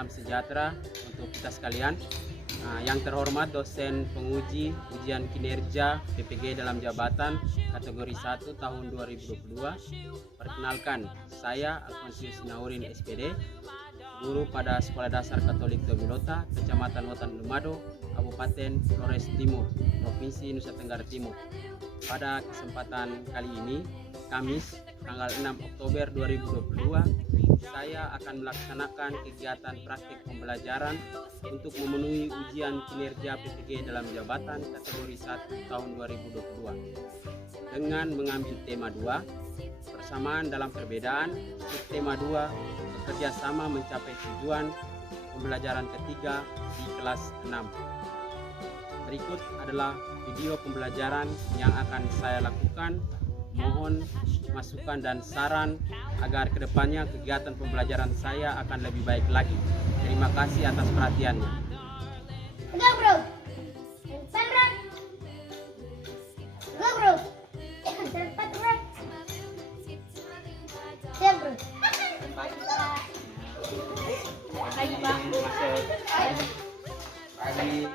salam sejahtera untuk kita sekalian. Yang terhormat dosen penguji ujian kinerja PPG dalam jabatan kategori 1 tahun 2022. Perkenalkan, saya Alfonsius Sinaurin SPD, guru pada Sekolah Dasar Katolik Tomilota, Kecamatan Wotan Lumado, Kabupaten Flores Timur, Provinsi Nusa Tenggara Timur. Pada kesempatan kali ini, Kamis tanggal 6 Oktober 2022, saya akan melaksanakan kegiatan praktik pembelajaran untuk memenuhi ujian kinerja PPG dalam jabatan kategori 1 tahun 2022 dengan mengambil tema 2, persamaan dalam perbedaan. Tema 2, bekerja sama mencapai tujuan, pembelajaran ketiga di kelas 6. Berikut adalah video pembelajaran yang akan saya lakukan. Mohon masukan dan saran agar kedepannya kegiatan pembelajaran saya akan lebih baik lagi. Terima kasih atas perhatiannya. Enggak bro, Sandra. Enggak bro, tempat bro. Siap bro. Pagi Pak. Pagi.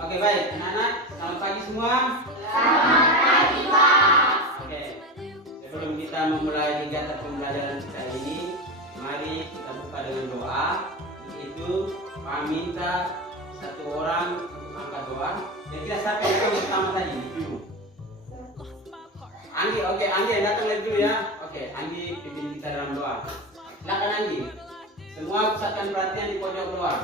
Oke, baik, anak-anak, selamat pagi semua. Selamat pagi Pak. Oke, sebelum kita memulai kegiatan pembelajaran kita ini, mari kita buka dengan doa. Yaitu, Pak minta satu orang untuk angkat doa. Dan kita siapa yang pertama tadi? Dulu. Anggi, oke, Anggi datang lagi dulu ya. Oke, Anggi pimpin kita dalam doa. Silakan Anggi. Semua pusatkan perhatian di pojok doa.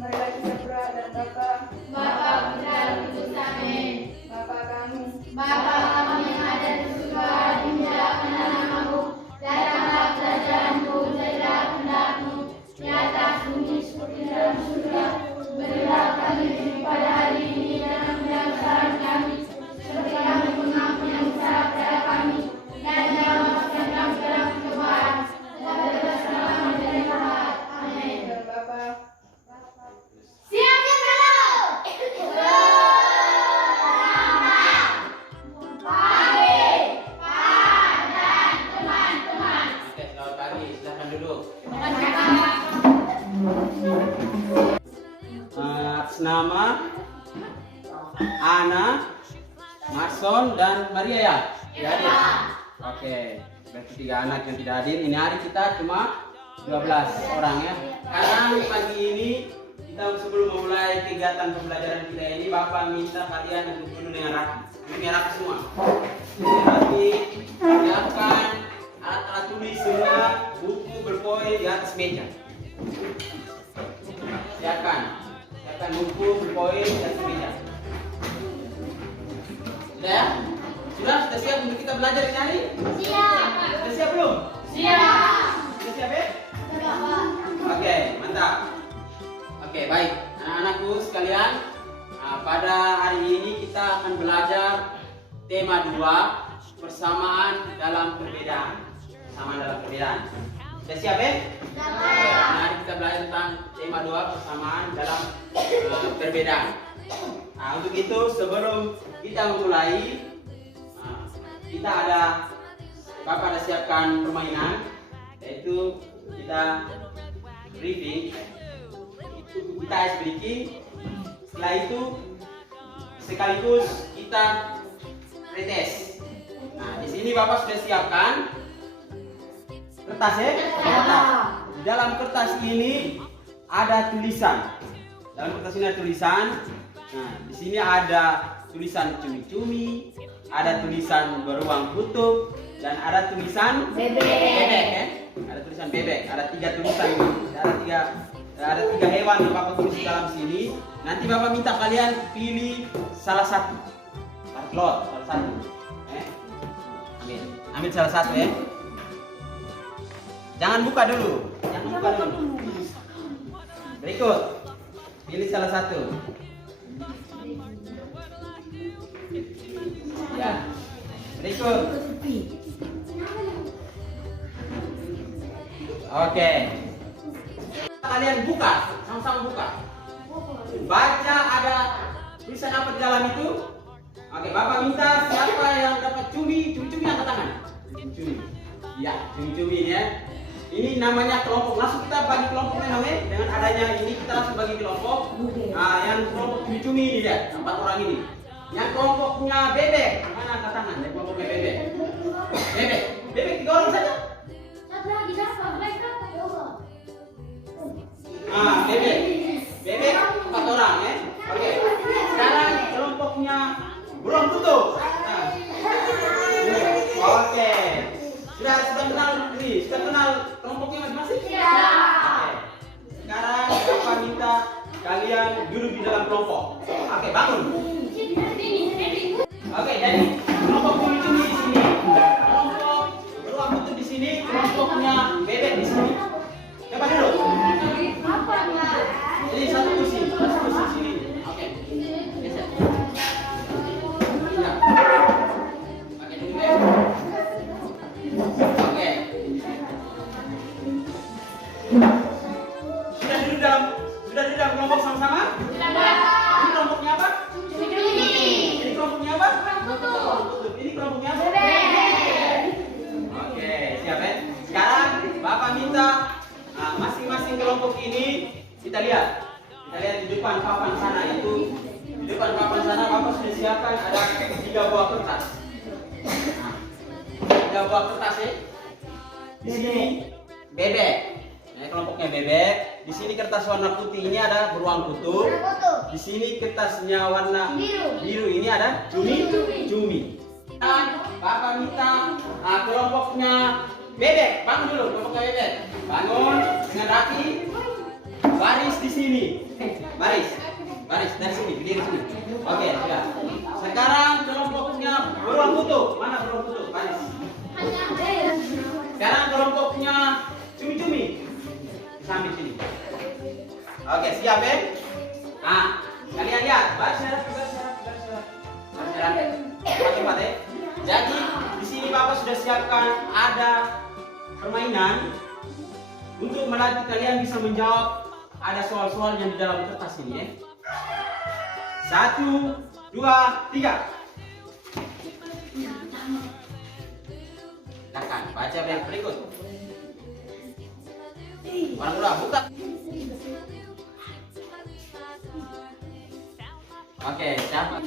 Marilah kita berdoa dan Bapa. Bapa kita dalam kudus, amin. Bapa kami. Bapa kami yang ada di surga, dimuliakan namamu. Datanglah kerajaanmu, jadilah kehendakmu di atas bumi seperti dalam surga. Berilah kami rezeki pada hari ini dan ampunilah kesalahan kami, seperti kami mengampuni yang bersalah kepada kami. Dan jangan masukkan kami ke dalam pencobaan, tetapi bebaskanlah kami dari jahat. Amin. Dan Bapa. Siap ya bro. Pagi, Pak dan teman-teman. Oke, selamat pagi. Silakan duduk. Atas nama Ana, Marson, dan Maria ya? Tidak hadir? Oke, berarti 3 anak yang tidak hadir. Ini hari kita cuma 12 orang ya. Sekarang pagi ini kita sebelum memulai kegiatan pembelajaran kita ini, Bapak minta kalian untuk duduk dengan rapi. Duduk dengan rapi semua. Rapi, siapkan alat-alat tulis semua, buku berpoin di atas meja. Siapkan buku berpoin di atas meja. Sudah ya? Sudah siap untuk kita belajar ini hari? Siap. Sudah siap belum? Siap. Sudah siap ya? Oke, mantap. Oke, baik. Anak-anakku sekalian, pada hari ini kita akan belajar tema 2, persamaan dalam perbedaan. Persamaan dalam perbedaan. Sudah siap ya? Oke, mari kita belajar tentang tema 2, persamaan dalam perbedaan. Nah, untuk itu sebelum kita memulai, Bapak ada siapkan permainan, yaitu kita briefing. Kita ice breaking. Setelah itu sekaligus kita pretest. Nah, di sini Bapak sudah siapkan kertas ya? Kertas. Di dalam kertas ini ada tulisan. Dalam kertas ini ada tulisan. Nah, di sini ada tulisan cumi-cumi, ada tulisan beruang kutub, dan ada tulisan bebek ya? Ada tulisan bebek. Ada 3 tulisan ini. Ada 3 hewan yang Bapak tulis di dalam sini. Nanti Bapak minta kalian pilih salah satu. Salah satu. Ambil salah satu ya. Jangan buka dulu. Berikut. Pilih salah satu. Berikut. Oke. Kalian buka, sama-sama buka. Baca ada tulisan apa di dalam itu? Oke, Bapak minta siapa yang dapat cumi angkat tangan. Cumi. Ya, cumi ya. Ini namanya kelompok. Langsung kita bagi kelompoknya namanya. Dengan adanya ini kita langsung bagi kelompok. Nah, yang kelompok cumi ini ya, 4 orang ini. Yang kelompoknya bebek, mana angkat tangan? Yang kelompoknya bebek. Bebek 3 orang saja. Bebek 4 orang ya. Oke. Sekarang kelompoknya burung tutup. Nah. Oke. Sudah kenal ini, sudah kenal kelompoknya masing-masing? Iya. Oke. Sekarang Bapak minta kalian duduk di dalam kelompok. Oke, bangun. Oke, jadi kelompok lucu di sini, kelompok beruang putih di sini, kelompoknya bebek di sini. Coba duduk. Jadi satu kursi sini. Oke. Geser. Ya. Pakai dulu ya. Oke. Sudah di dalam kelompok sama-sama? Sudah. Ini kelompoknya apa? Ini kelompoknya apa? Ini kelompoknya apa? Oke, siap ya? Sekarang Bapak minta masing-masing kelompok ini kita lihat di depan papan sana itu. Di depan papan sana Bapak sudah siapkan ada 3 buah kertas. 3 buah kertas ya. Di sini bebek. Nah, kelompoknya bebek. Di sini kertas warna putih ini ada beruang kutub. Di sini kertasnya warna biru ini ada cumi. Bapak minta kelompoknya bebek. Bangun dulu kelompoknya bebek. Bangun dengan rapi. Baris di sini. Baris dari sini, berdiri sini. Oke, sudah. Sekarang kelompoknya beruang kutub. Mana beruang kutub? Baris. Sekarang kelompoknya cumi-cumi. Sambil sini. Oke, siap ya? Nah, kalian lihat, bersyarat. Cepat ya. Jadi di sini Bapak sudah siapkan ada permainan untuk melatih kalian bisa menjawab ada soal-soal yang di dalam kertas ini ya. 1, 2, 3. Silakan baca yang berikut. Orang tua buka. Oke, siapa?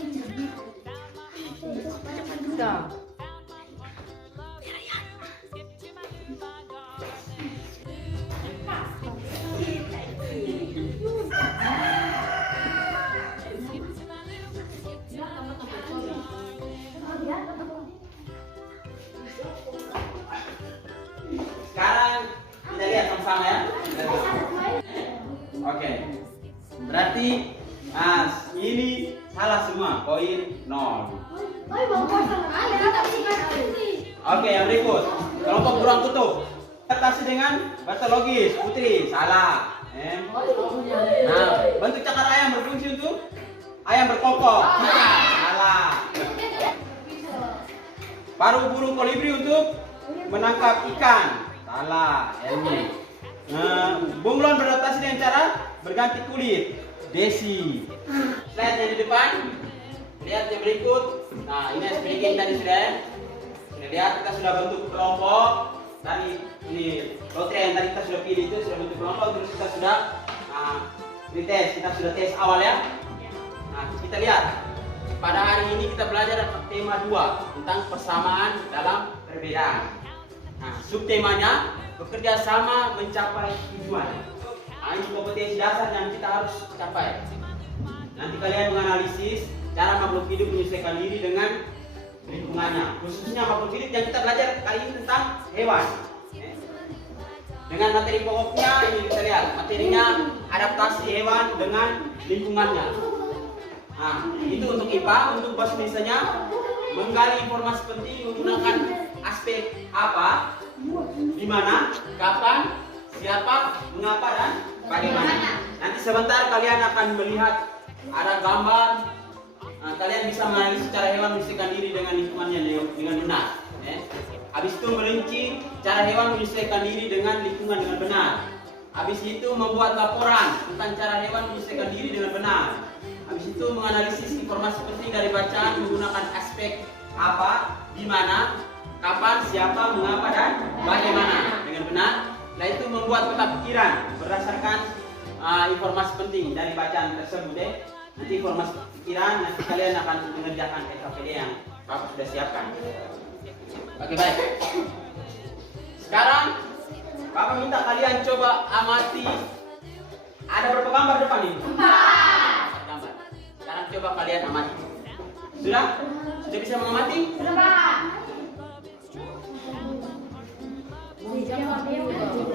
Sekarang kita lihat sama-sama ya. Oke. Berarti ini salah semua, poin 0. Oke, yang berikut. Kelompok beruang kutub. Atasi dengan bahasa logis, Putri, salah. Nah, bentuk cakar ayam berfungsi untuk ayam berkokok. Salah. Paruh burung kolibri untuk menangkap ikan. Salah, Elmi. Bunglon beradaptasi dengan cara berganti kulit. Desi. Slide yang di depan. Lihat yang berikut. Nah, ini speaking tadi sudah ya. Lihat kita sudah bentuk kelompok. Tadi ini lotre yang tadi kita sudah pilih itu sudah bentuk kelompok. Terus kita sudah tes. Kita sudah tes awal ya. Nah, kita lihat. Pada hari ini kita belajar tema 2 tentang persamaan dalam perbedaan. Nah, subtemanya bekerja sama mencapai tujuan. Nah, ini kompetensi dasar yang kita harus capai. Nanti kalian menganalisis cara makhluk hidup menyesuaikan diri dengan lingkungannya. Khususnya makhluk hidup yang kita belajar kali ini tentang hewan. Dengan materi pokoknya ini kita lihat materinya adaptasi hewan dengan lingkungannya. Nah, itu untuk IPA, untuk bahasa Indonesianya menggali informasi penting menggunakan aspek apa, di mana, kapan, siapa, mengapa dan bagaimana. Nanti sebentar kalian akan melihat ada gambar kalian bisa menganalisis cara hewan menyesuaikan diri dengan lingkungannya dengan benar. Habis itu merinci cara hewan menyesuaikan diri dengan lingkungan dengan benar. Habis itu membuat laporan tentang cara hewan menyesuaikan diri dengan benar. Habis itu menganalisis informasi penting dari bacaan menggunakan aspek apa, di mana, kapan, siapa, mengapa, dan bagaimana dengan benar. Setelah itu membuat peta pikiran berdasarkan informasi penting dari bacaan tersebut. Nanti informasi pikiran, nanti kalian akan mengerjakan SKPD yang Bapak sudah siapkan. Oke, baik. Sekarang Bapak minta kalian coba amati. Ada berapa gambar depan ini? 4 gambar. Sekarang coba kalian amati. Sudah? Sudah bisa mengamati? Sudah, Pak.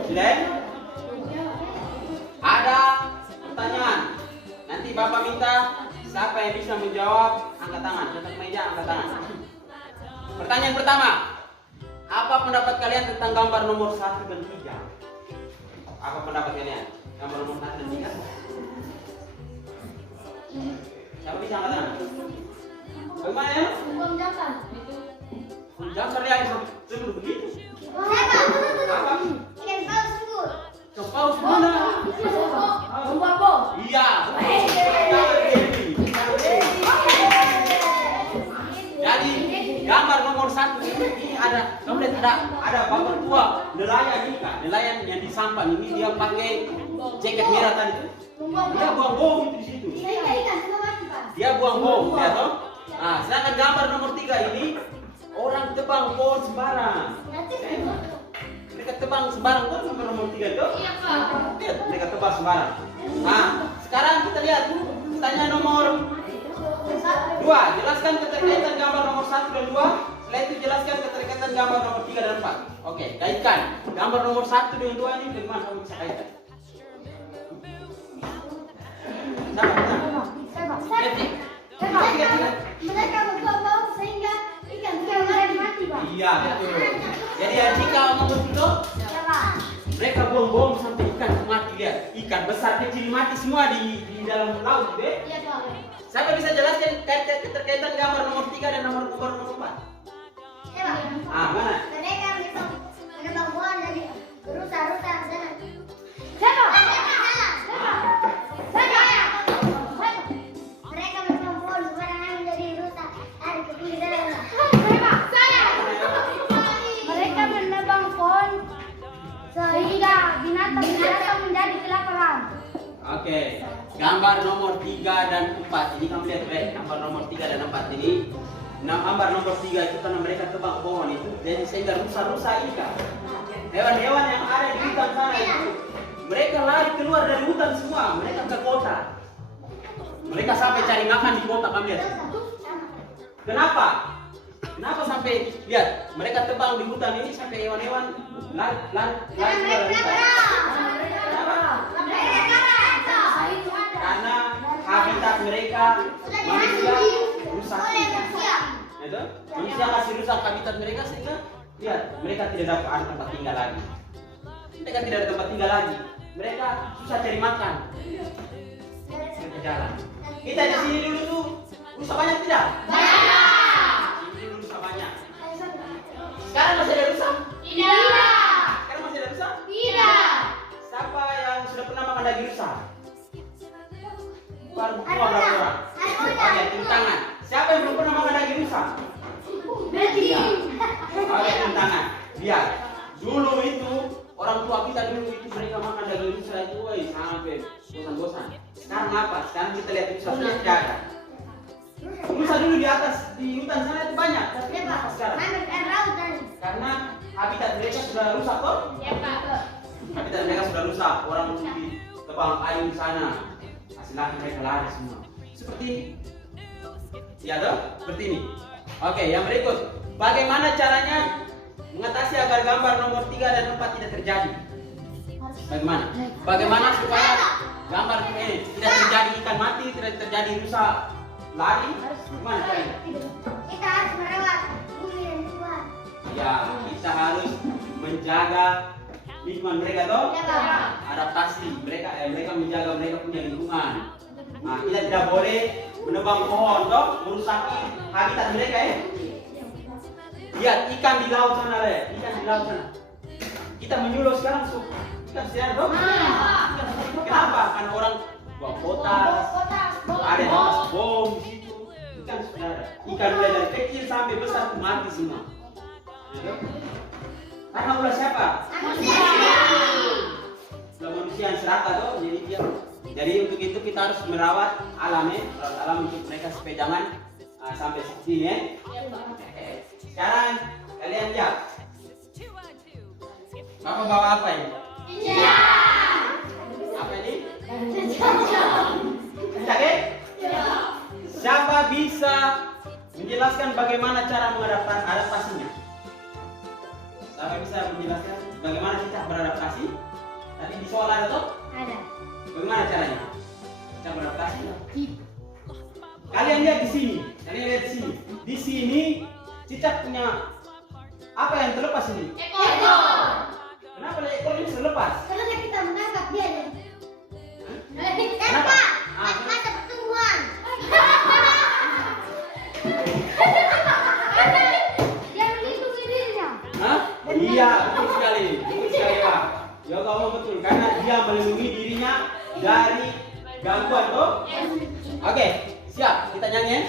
Sudah? Ada pertanyaan. Nanti Bapak minta siapa yang bisa menjawab angkat tangan. Angkat meja, angkat tangan. Pertanyaan pertama. Apa pendapat kalian tentang gambar nomor 1 dan 3? Apa pendapat kalian? Gambar nomor 1 dan 3? Siapa bisa angkat tangan? Bagaimana ya? Gambar yang seperti begitu. Apa? Kepaus mana? Iya. Jadi gambar nomor 1 ini ada, kamu lihat ada bapak tua nelayan ini kak, nelayan yang di sampan ini dia pakai jaket merah tadi. Dia buang bom itu di situ. Dia buang bom, ya toh? Nah, sedangkan gambar nomor 3 ini orang tebang pohon sembarang. Mereka tebang sembarang tuh gambar nomor 3 itu. Lihat, mereka tebang sembarang. Nah, sekarang kita lihat pertanyaan nomor 2. Jelaskan keterkaitan gambar nomor 1 dan 2. Setelah itu jelaskan keterkaitan gambar nomor 3 dan 4. Oke, kaitkan. Gambar nomor 1 dengan 2 ini bagaimana kamu bisa kaitkan? Mereka membuang bom sehingga ikan mulai mati, Pak. Iya, betul. Jadi jika membuat itu, mereka buang bom sampai ikan mati. Lihat, ikan besar kecil mati semua di dalam laut, deh. Iya, Pak. Siapa bisa jelaskan keterkaitan gambar nomor 3 dan nomor 4? Iya, Pak. Mana? Mereka bisa menebang pohon dari rusa-rusa sana. Siapa? Mereka menebang pohon sembarangan menjadi rusa dari ke pinggir danau. Mereka menebang pohon sehingga binatang menjadi kelaparan. Oke, gambar nomor 3 dan 4 ini kamu lihat, gambar nomor 3 dan 4 ini. Gambar nomor 3 itu karena mereka tebang pohon itu, jadi sehingga rusa-rusa ini kan, hewan-hewan yang ada di hutan sana itu, mereka lari keluar dari hutan semua, mereka ke kota. Mereka sampai cari makan di kota, kamu lihat. Kenapa? Kenapa sampai lihat mereka tebang di hutan ini sampai hewan-hewan lari keluar dari hutan? Karena habitat mereka manusia rusak. Itu manusia kasih rusak habitat mereka sehingga lihat mereka tidak dapat tempat tinggal lagi. Mereka tidak ada tempat tinggal lagi. Mereka susah cari makan. Mereka jalan. Kita di sini dulu tuh rusak banyak tidak? Banyak. Ini dulu rusak banyak. Sekarang masih ada rusak? Tidak. Sekarang masih ada rusak? Tidak. Siapa yang sudah pernah makan daging rusa? Baru Ada orang. orang. Oke, tepuk tangan. Siapa yang belum pernah makan daging rusa? Berarti. Oke, tepuk tangan. Lihat, dulu itu orang tua kita dulu itu mereka makan daging rusa itu, woi, sampai bosan-bosan. Sekarang apa? Sekarang kita lihat rusa sudah tidak ada. Rusa dulu di atas di hutan sana itu banyak. Tapi apa sekarang? Karena habitat mereka sudah rusak kok. Ya, Pak. Habitat mereka sudah rusak. Orang di tebang payung sana. Hasilnya mereka lari semua. Seperti ini. Ya toh? Seperti ini. Oke, yang berikut. Bagaimana caranya mengatasi agar gambar nomor 3 dan 4 tidak terjadi? Bagaimana? Bagaimana supaya gambar ini tidak terjadi ikan mati, tidak terjadi rusa lari? Gimana caranya? Kita harus merawat bumi dan Tuhan. Ya, kita harus menjaga lingkungan mereka toh. Ya, Pak. Adaptasi mereka menjaga mereka punya lingkungan. Nah, kita tidak boleh menebang pohon, toh, merusak habitat mereka ya. Lihat ikan di laut sana ya, ikan di laut sana. Kita menyulut sekarang ikan sejarah toh. Kenapa? Karena orang buang potas, ada yang lepas bom di situ. Ikan saudara, ikan mulai dari kecil sampai besar mati semua. Ya, karena ulah siapa? Ulah manusia yang serakah toh, jadi untuk itu kita harus merawat alam ya, merawat alam untuk mereka supaya jangan sampai seperti ini ya. Sekarang kalian lihat, Bapak bawa apa ini? Apa ini? Cicak ya? Siapa bisa menjelaskan bagaimana cara mengadaptasinya? Siapa bisa menjelaskan bagaimana cicak beradaptasi? Tadi di soal ada toh? Ada. Bagaimana caranya? Cicak beradaptasi? Kalian lihat di sini. Kalian lihat di sini. Di sini cicak punya apa yang terlepas ini? Ekor. Kenapa ekor ini terlepas? Karena kita menangkap dia. Kenapa? Masa pertemuan. Dia melindungi dirinya. Hah? Iya, betul sekali. Betul sekali, Pak. Ya Allah betul, karena dia melindungi dirinya dari gangguan toh. Oke, siap. Kita nyanyi ya.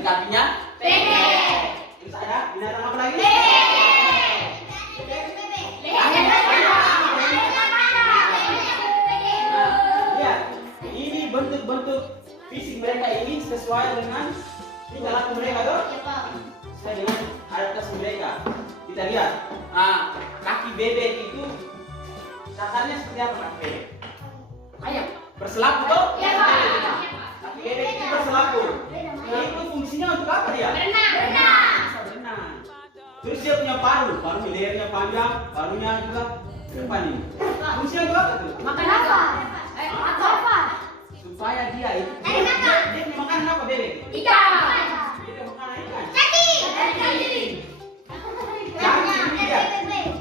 Kakinya pendek. Terus ada binatang apa lagi? Nah, lihat. Ini bentuk-bentuk fisik mereka ini sesuai dengan tingkah laku mereka toh? Sesuai dengan adaptasi mereka. Kita lihat. Nah, kaki bebek itu kasarnya seperti apa kaki bebek? Ayam berselaku toh? Iya, Pak. Kaki bebek itu berselaku. Nah, itu fungsinya untuk apa dia? Berenang. Bisa berenang. Terus dia punya paru, lehernya panjang, parunya juga ke depan ini. Fungsinya untuk apa tuh? Makan apa? Apa? Supaya dia itu dia makan apa bebek? Ikan. Dia makan ikan. Cacing.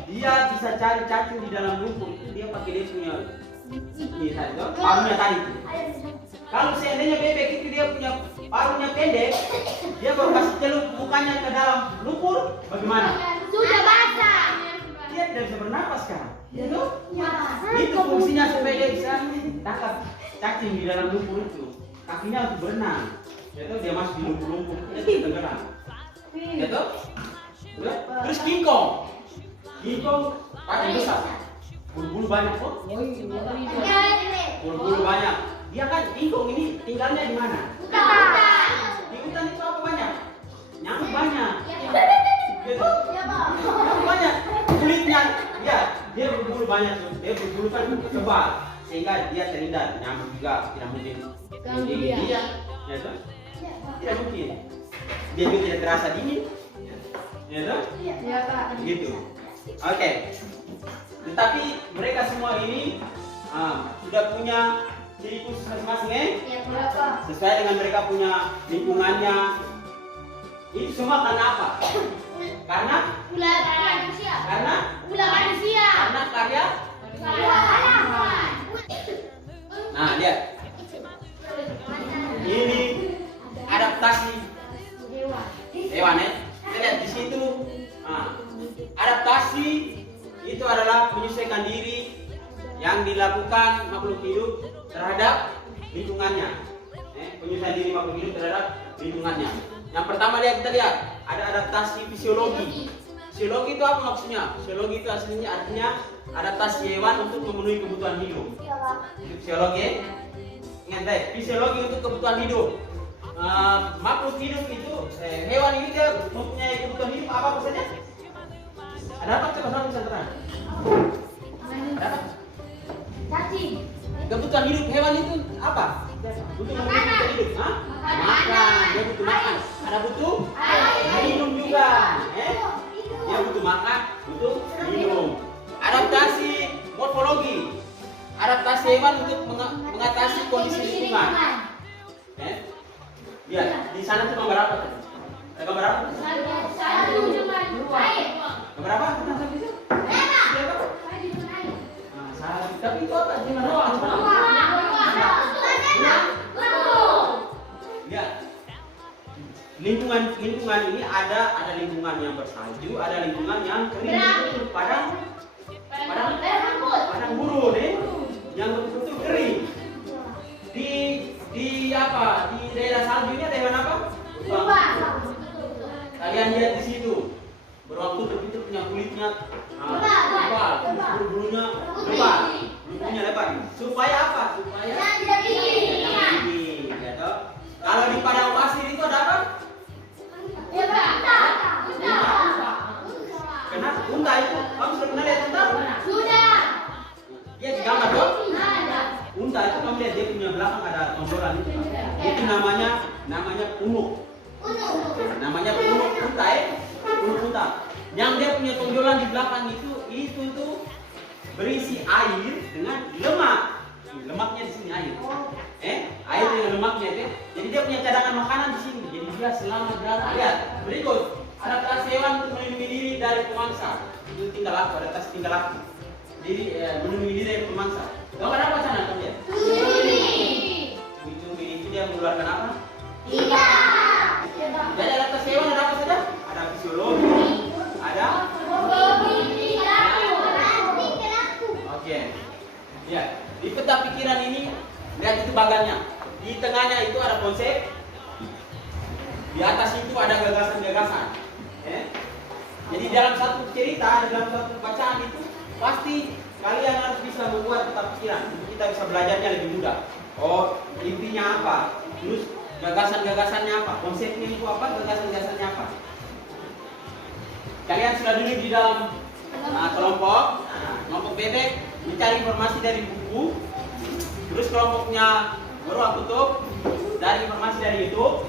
Dia bisa cari cacing di dalam lumpur. Dia pakai dia punya ini tadi tuh, parunya tadi tuh. Kalau seandainya bebek itu dia punya parunya pendek, dia baru kasih celup mukanya ke dalam lumpur, bagaimana? Sudah basah. Dia tidak bisa bernapas kan? Ya. Itu fungsinya supaya dia bisa tangkap cacing di dalam lumpur itu. Kakinya untuk berenang. Itu dia masuk di lumpur-lumpur, jadi tenggelam. Gitu? Terus kingkong. Kingkong paling besar. Bulu-bulu banyak kok. Bulu-bulu banyak. Dia kan kingkong ini tinggalnya di mana? Di hutan itu apa banyak? Nyamuk banyak. Gitu. Nyamuk banyak. Kulitnya, ya, dia berbulu banyak, dia berbulu kan tebal sehingga dia terhindar nyamuk juga tidak mungkin melindungi dia, ya toh? Tidak mungkin. Dia juga tidak terasa dingin, ya toh? Iya, Pak. Begitu. Oke. Tetapi mereka semua ini sudah punya ciri khusus masing-masing, Iya, Pak. sesuai dengan mereka punya lingkungannya. Itu semua karena apa? Karena Ulah manusia. karena Ulah manusia. karena karya. Nah, lihat. Ini adaptasi hewan ya. Kita lihat di situ. Adaptasi itu adalah menyesuaikan diri yang dilakukan makhluk hidup terhadap lingkungannya. Penyesuaian diri makhluk hidup terhadap lingkungannya. Yang pertama kita lihat ada adaptasi fisiologi. Fisiologi itu apa maksudnya? Fisiologi itu aslinya artinya adaptasi hewan untuk memenuhi kebutuhan hidup. Itu fisiologi. Ingat baik, fisiologi untuk kebutuhan hidup. Makhluk hidup itu hewan ini dia mempunyai kebutuhan hidup apa saja? Ada apa coba sama bisa terang? Ada apa? Cacing. Kebutuhan hidup hewan itu apa? Butuh kebutuhan hidup, makan. Dia butuh makan. Ada butuh minum juga. Dia butuh makan, butuh minum. Adaptasi morfologi. Adaptasi hewan untuk mengatasi kondisi lingkungan. Lihat, di sana cuma berapa tadi? Ada gambar apa? Satu dengan air. Gambar apa? Tapi itu apa? Jangan ruang. Ya. Lingkungan ini ada lingkungan yang bersalju, ada lingkungan yang kering, padang gurun, yang betul-betul kering. Di daerah salju ini ada hewan apa? Kalian lihat di situ. Beruang kutub itu punya kulitnya tebal, bulunya lebar, bulunya lebar. Supaya apa? Supaya tidak dingin. Ya toh? Kalau di padang pasir itu ada apa? Kenapa? Unta itu. Kamu sudah pernah lihat unta? Sudah. Dia di gambar toh? Unta itu kamu lihat dia punya belakang ada tonjolan itu. Itu namanya punuk. Namanya punuk unta punuk unta. Yang dia punya tonjolan di belakang itu tuh berisi air dengan lemak. Lemaknya di sini air. Air dengan lemaknya itu. Jadi dia punya cadangan makanan di sini. Jadi dia selama jalan. Lihat, berikut adaptasi hewan untuk melindungi diri dari pemangsa. Itu tinggal laku, adaptasi tinggal laku. Jadi melindungi diri dari pemangsa. Gambar apa sana kamu lihat? Cumi itu dia mengeluarkan apa? Jadi adaptasi hewan ada apa saja? Ada fisiologi, ada oke. Ya, di peta pikiran ini lihat itu bagannya. Di tengahnya itu ada konsep. Di atas itu ada gagasan-gagasan. Jadi dalam satu cerita, dalam satu bacaan itu pasti kalian harus bisa membuat peta pikiran. Kita bisa belajarnya lebih mudah. Oh, intinya apa? Terus gagasan-gagasannya apa? Konsepnya itu apa? Gagasan-gagasannya apa? Kalian sudah dulu di dalam kelompok bebek mencari informasi dari buku. Terus kelompoknya beruang kutub dari informasi dari YouTube.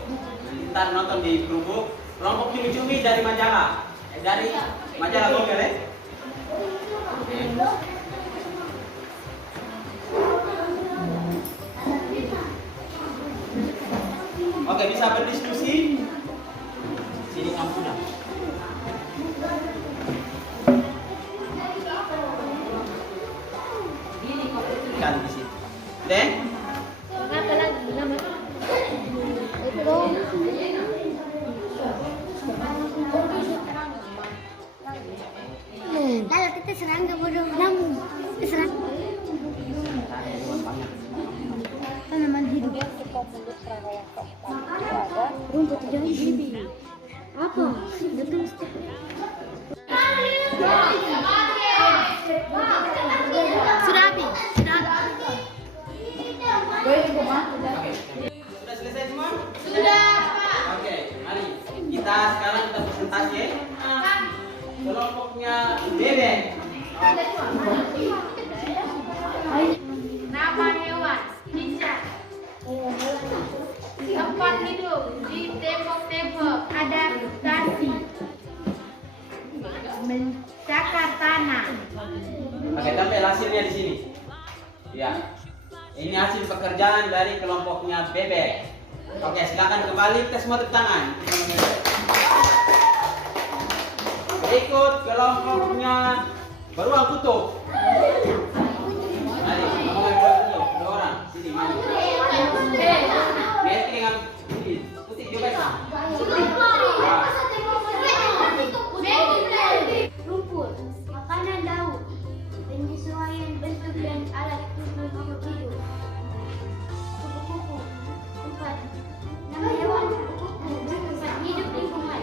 Ntar nonton di grup. Kelompok cumi-cumi dari majalah. Dari majalah Google ya. Oke, bisa berdiskusi. Sini kamu sudah. Kan di situ. Deh. Apa lagi nama? Itu. Lalu kita serangga bodoh namu. Serang. Tanaman hidup. Rumput hijau. Apa? Betul. Sudah habis. Sudah selesai semua? Sudah, Pak. Oke, mari kita sekarang kita presentasi ya. Kelompoknya bebek. Nama hewan cicak. Tempat hidup di tembok-tembok adaptasi. Mencakar tanah. Oke, tampil hasilnya di sini. Ya. Ini hasil pekerjaan dari kelompoknya Bebek. Oke, silakan kembali kita semua tepuk tangan. Berikut kelompoknya Beruang Kutub. Mari, kamu yang Beruang Kutub, 2 orang. Sini, mari. Biar dengan ini, putih juga sama. Rumput, makanan daun, penyesuaian bentuk dan alat tubuh makhluk hidup. Kupu-kupu, tempat nama hewan kupu-kupu, tempat hidup lingkungan.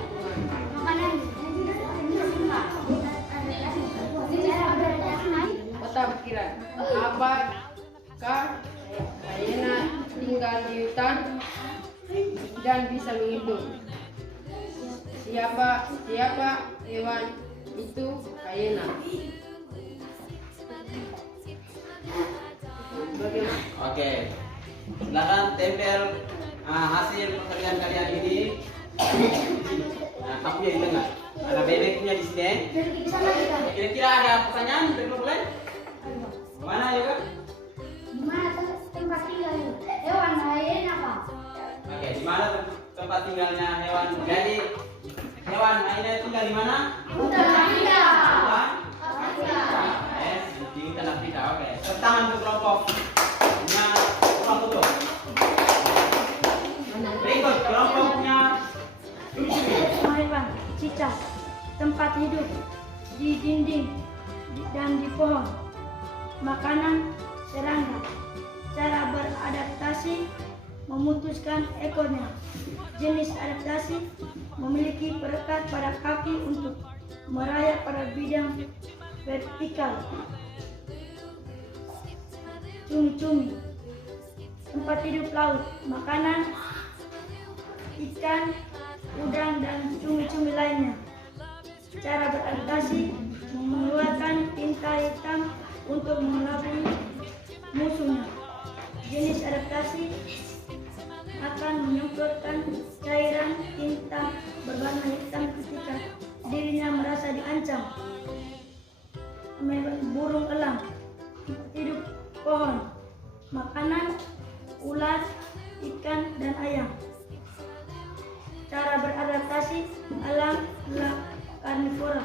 Makanan, singa. Cara beradaptasi. Kota pikiran. Apakah hyena tinggal di hutan dan bisa menghidup? Siapa hewan itu hyena? Bagaimana? Oke. Silakan tempel hasil pekerjaan kalian ini. Nah, kamunya di tengah. Ada bebeknya di sini. Kira-kira ada pertanyaan dari kalian? Mana juga? Di mana tempat tinggal hewan hyena, Pak? Oke, di mana tempat tinggalnya hewan? Jadi hewan hyena tinggal di mana? Hutan Afrika. Hutan? Di hutan Afrika. Oke. Tepuk tangan untuk kelompoknya Beruang Kutub. Berikut kelompoknya Hewan cicak, tempat hidup di dinding dan di pohon. Makanan serangga. Cara beradaptasi memutuskan ekornya. Jenis adaptasi memiliki perekat pada kaki untuk merayap pada bidang vertikal. Cumi-cumi, tempat hidup laut. Makanan ikan, udang, dan cumi-cumi lainnya. Cara beradaptasi mengeluarkan tinta hitam untuk mengelabui musuhnya. Jenis adaptasi akan menyemprotkan cairan tinta berwarna hitam ketika dirinya merasa diancam. Burung elang, hidup pohon. Makanan ular, ikan, dan ayam. Cara beradaptasi elang karnivora.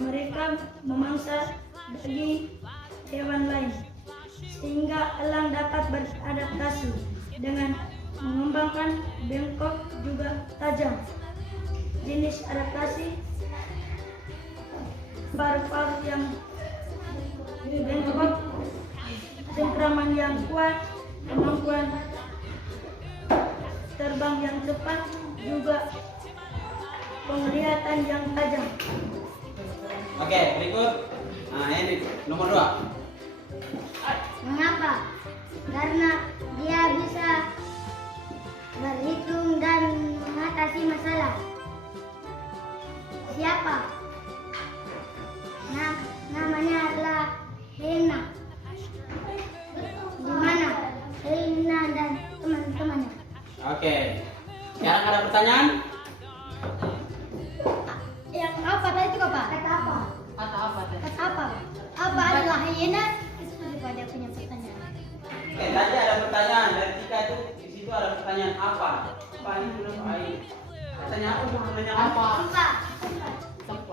Mereka memangsa daging hewan lain, sehingga elang dapat beradaptasi dengan mengembangkan bengkok juga tajam. Jenis adaptasi paru-paru yang bengkok, cengkraman yang kuat, kemampuan terbang yang cepat, juga penglihatan yang tajam. Oke, berikut. Nah, ini nomor 2. Mengapa? Karena dia bisa berhitung dan mengatasi masalah. Siapa? Namanya adalah Hena. Di mana Hena dan teman-temannya? Oke. Sekarang ada pertanyaan? Yang apa tadi itu, Pak? Kata apa? Kata apa tadi? Kata apa? Apa adalah hyena? Itu daripada punya pertanyaan. Oke, tadi ada pertanyaan dari Tika itu. Di situ ada pertanyaan apa? Apa ini belum air? Pertanyaan apa? Menanyakan apa? Tempat.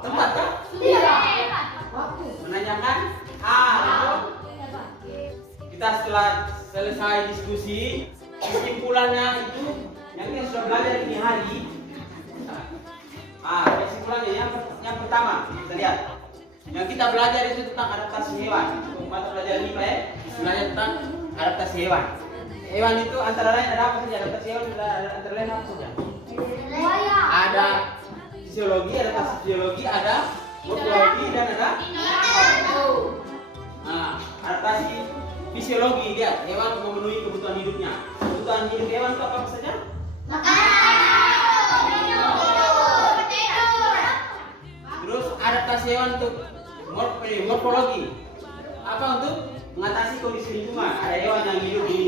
Tempat kah? Tidak. Menanyakan kita setelah selesai diskusi, kesimpulannya itu yang kita sudah belajar ini hari. Kesimpulannya yang pertama kita lihat. Yang kita belajar itu tentang adaptasi hewan. Untuk mata pelajaran 5 ya, belajar tentang adaptasi hewan. Hewan itu antara lain ada apa saja? Adaptasi hewan antara lain apa saja? Ada fisiologi, adaptasi fisiologi, ada morfologi, dan ada adaptasi fisiologi. Lihat, hewan memenuhi kebutuhan hidupnya. Kebutuhan hidup hewan itu apa saja? Terus adaptasi hewan untuk Morfologi. Apa untuk mengatasi kondisi lingkungan? Ada hewan yang hidup di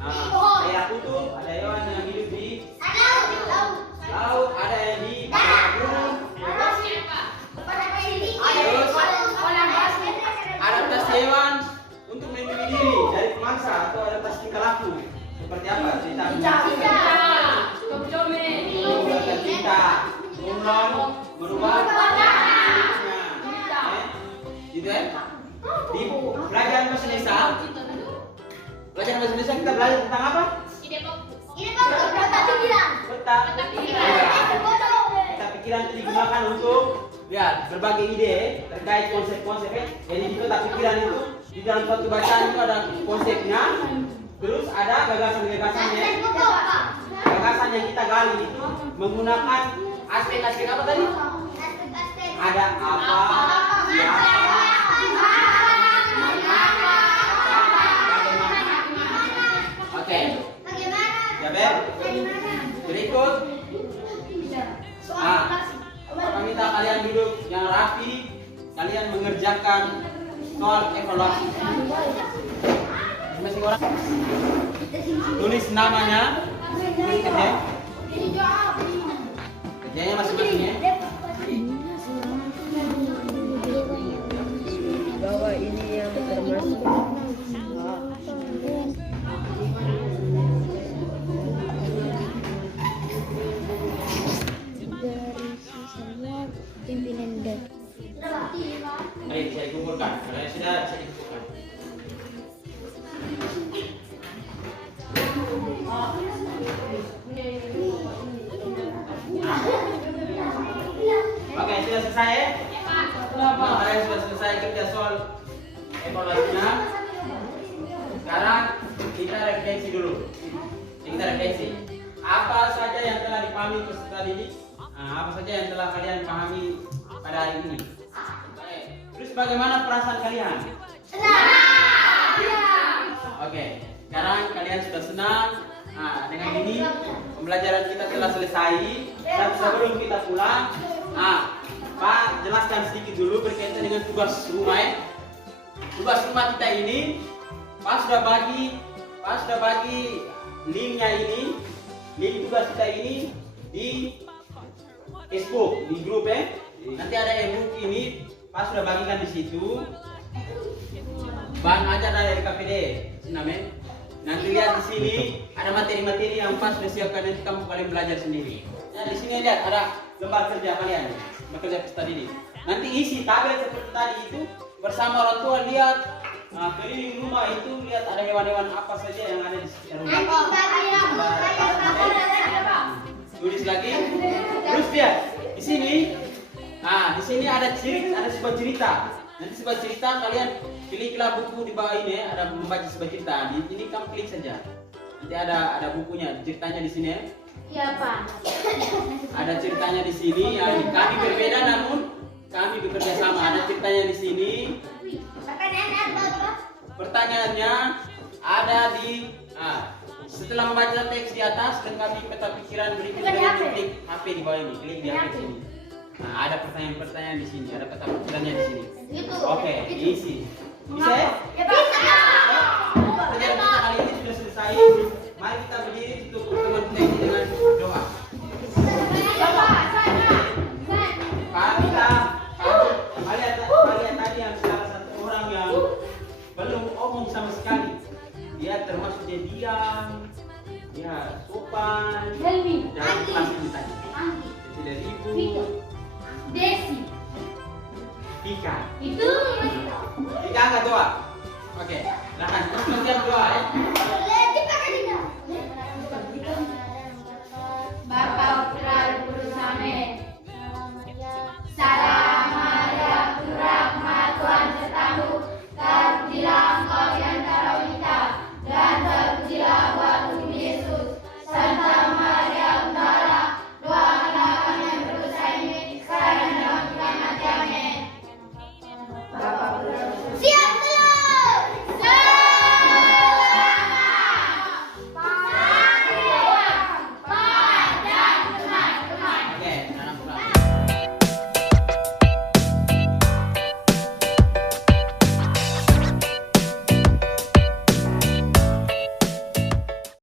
daerah kutub, ada hewan yang hidup di laut, ada yang di gunung. Terus adaptasi hewan untuk melindungi diri dari pemangsa atau adaptasi tingkah laku. Seperti apa? Cerita. Cinta, umrah, merubah gitu ya. Di pelajaran bahasa Indonesia kita belajar tentang apa? Peta pikiran itu digunakan untuk berbagai ide terkait konsep-konsep. Jadi di peta pikiran itu di dalam suatu bacaan itu ada konsepnya, terus ada gagasan-gagasannya. Gagasan yang kita gali itu menggunakan aspek-aspek apa tadi? Ada apa, siapa, oke. Ya, berikut. Saya minta kalian duduk yang rapi. Kalian mengerjakan soal evaluasi. Masing-masing orang tulis namanya, tulis kerjanya masing-masing ya. Bahwa ini yang termasuk dari sisanya pimpinan dan Mari saya kumpulkan. Kalau sudah saya kumpulkan. Oke, sudah selesai ya? Kalian sudah selesai kerja soal evaluasinya. Sekarang kita refleksi dulu. Kita refleksi. Apa saja yang telah dipahami peserta didik? Apa saja yang telah kalian pahami pada hari ini? Terus bagaimana perasaan kalian? Oke, sekarang kalian sudah senang. Dengan ini pembelajaran kita telah selesai. Dan sebelum kita pulang, Pak jelaskan sedikit dulu berkaitan dengan tugas rumah ya. Tugas rumah kita ini, Pak sudah bagi linknya ini, link tugas kita ini di Facebook, di grup ya. Nanti ada e-book ini, Pak sudah bagikan di situ. Bahan ajar dari KPD, namanya. Nanti lihat di sini ada materi-materi yang Pak sudah siapkan, nanti kamu kalian belajar sendiri. Nah, di sini lihat ada lembar kerja kalian, lembar kerja peserta didik. Nanti isi tabel seperti tadi itu bersama orang tua, lihat keliling rumah itu, lihat ada hewan-hewan apa saja yang ada di sekitar rumah. Tulis lagi. Terus lihat di sini. Di sini ada sebuah cerita. Nanti sebuah cerita kalian pilihlah buku di bawah ini ya, ada membaca sebuah cerita. Di sini kamu klik saja. Nanti ada bukunya, ceritanya di sini ya. Iya, Pak. Ada ceritanya di sini. Kami berbeda namun kami bekerja sama. Ada ceritanya di sini. Pertanyaannya ada di setelah membaca teks di atas dan kami peta pikiran berikutnya, klik HP di bawah ini, klik di HP sini. Ada pertanyaan-pertanyaan di sini, ada peta pikirannya di sini. Oke, diisi. Bisa ya? Pertanyaan kita kali ini sudah selesai. Mari kita berdiri tutup pertemuan kita ini dengan doa. Kalian tadi yang salah satu orang yang belum omong sama sekali. Dia termasuk dia diam, dia sopan dalam kelas ini tadi. Tidak ribut. Desi. Ika. Itu Ika angkat doa. Oke, silakan. Terus doa ya.